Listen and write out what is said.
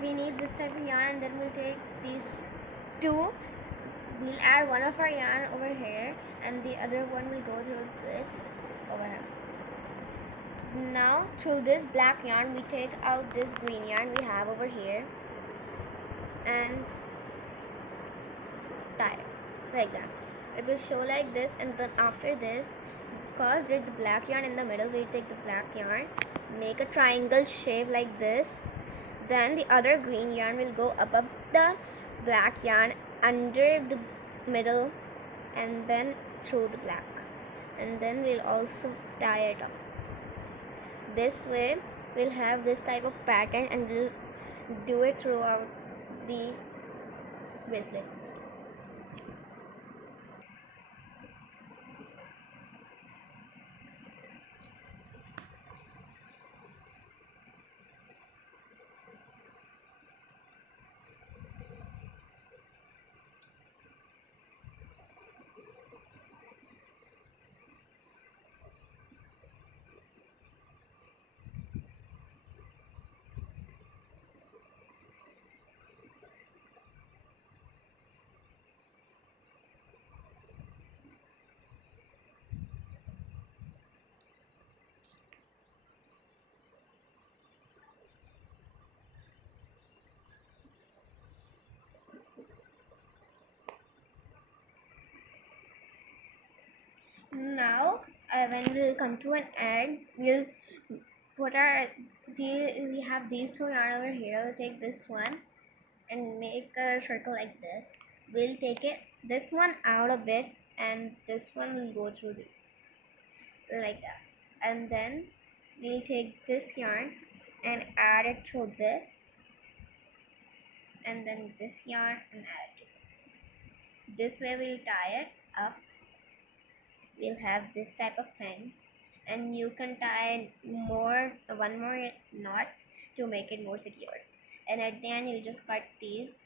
we need this type of yarn, and then we'll take these two. We'll add one of our yarn over here, and the other one will go through this over here. Now through this black yarn we take out this green yarn we have over here and tie it like that. It will show like this, and then after this, because there's the black yarn in the middle, we take the black yarn, make a triangle shape like this. Then the other green yarn will go above the black yarn under the middle and then through the black, and then we'll also tie it up. This way we'll have this type of pattern, and we'll do it throughout the bracelet. Now when we'll come to an end, we'll put we have these two yarn over here. We'll take this one and make a circle like this. We'll take this one out a bit, and this one will go through this like that, and then we'll take this yarn and add it through this, and then this yarn and add it to this way we'll tie it up. We'll have this type of thing, and you can tie one more knot to make it more secure, and at the end you'll just cut these